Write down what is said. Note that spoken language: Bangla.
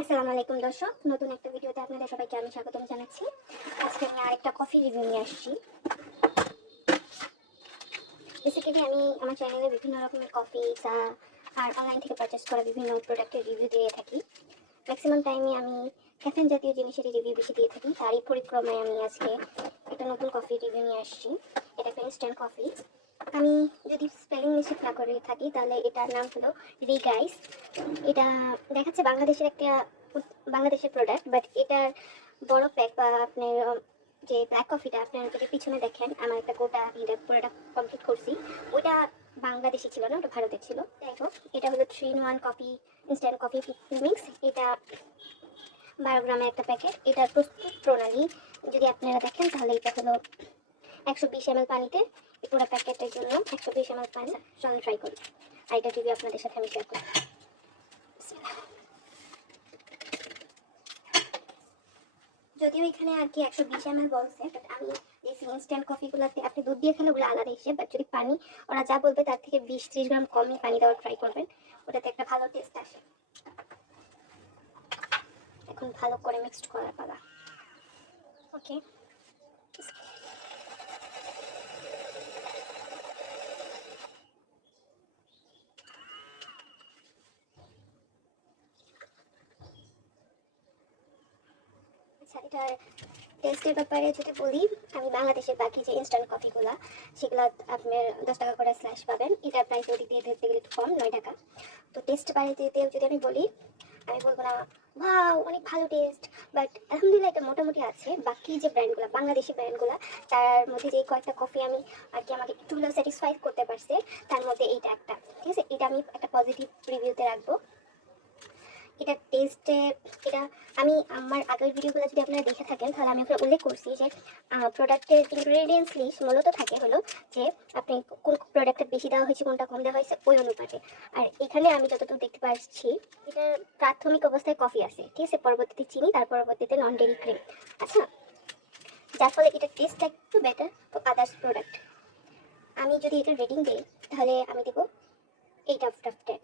আসসালামু আলাইকুম দর্শক, নতুন একটা ভিডিওতে আপনাদের সবাইকে আমি স্বাগতম জানাচ্ছি। আজকে আমি আরেকটা কফি রিভিউ নিয়ে আসছি। বেসিক্যালি আমি আমার চ্যানেলে বিভিন্ন রকমের কফি, চা আর অনলাইন থেকে পারচেস করা বিভিন্ন প্রোডাক্টের রিভিউ দিয়ে থাকি। ম্যাক্সিমাম টাইমে আমি ক্যাফেন জাতীয় জিনিসের রিভিউ বেশি দিয়ে থাকি। তারই পরিক্রমায় আমি আজকে একটা নতুন কফি রিভিউ নিয়ে আসছি। এটা একটা ইনস্ট্যান্ট কফি। আমি যদি স্পেলিং মিস্টেক না করে থাকি তাহলে এটার নাম হলো রিগাইস। এটা দেখাচ্ছে বাংলাদেশের প্রোডাক্ট, বাট এটার বড় প্যাক বা আপনার যে ব্ল্যাক কফিটা আপনারা যদি পিছনে দেখেন, আমার একটা গোটা এটা পুরোটা কমপ্লিট করছি, ওটা বাংলাদেশি ছিল না, ওটা ভারতের ছিল। যাই হোক, এটা হলো 3-in-1 coffee, instant coffee mix. এটা 12 গ্রামের একটা প্যাকেট। এটার প্রস্তুত প্রণালী যদি আপনারা দেখেন তাহলে এটা হলো 120 ml পানিতে এই পুরো প্যাকেটের জন্য 120 ml পানি। চলুন ট্রাই করি আর এটা রিভিউ আপনাদের সাথে আমি শেয়ার করি। যদিও এখানে আর কি 120 ml বলছে, বাট আমি যে ইনস্ট্যান্ট কফিগুলোতে আপনি দুধ দিয়ে খেলে ওগুলো আলাদা হিসেবে, বাট যদি পানি ওরা যা বলবে তার থেকে 20-30 গ্রাম কমই পানি দেওয়ার ট্রাই করবেন, ওটাতে একটা ভালো টেস্ট আসে। এখন ভালো করে মিক্সড করার পালা। ওকে, আচ্ছা, এটার টেস্টের ব্যাপারে যদি বলি, আমি বাংলাদেশের বাকি যে ইনস্ট্যান্ট কফিগুলো সেগুলো আপনার 10 টাকা করে স্ল্যাশ পাবেন। এটার প্রাইস ওদিক দিয়ে ধরতে গেলে একটু কম, 9 টাকা। তো টেস্ট বাড়িতে যদি আমি বলি, আমি বলবো না ওয়াও অনেক ভালো টেস্ট, বাট আলহামদুলিল্লাহ এটা মোটামুটি আছে। বাকি যে ব্র্যান্ডগুলো, বাংলাদেশি ব্র্যান্ডগুলো, তার মধ্যে যে কয়েকটা কফি আমি আর কি আমাকে একটু হলেও স্যাটিসফাই করতে পারছে, তার মধ্যে এইটা একটা। ঠিক আছে, এটা আমি একটা পজিটিভ রিভিউতে রাখবো। এটা টেস্টে, এটা আমি আমার আগের ভিডিওগুলো যদি আপনারা দেখে থাকেন তাহলে আমি ওখানে উল্লেখ করছি যে প্রোডাক্টের ইনগ্রেডিয়েন্টস লিস্ট মূলত থাকে হলো যে আপনি কোন প্রোডাক্টটা বেশি দেওয়া হয়েছে, কোনটা কম দেওয়া হয়েছে, ওই অনুপাতে। আর এখানে আমি যতটুকু দেখতে পাচ্ছি, এটার প্রাথমিক অবস্থায় কফি আছে, ঠিক আছে, পরবর্তীতে চিনি, তার পরবর্তীতে নন ডেরি ক্রিম। আচ্ছা, যার ফলে এটার টেস্টটা একটু বেটার তো আদার্স প্রোডাক্ট। আমি যদি এটার রেটিং দিই তাহলে আমি দেবো 8 out of 10।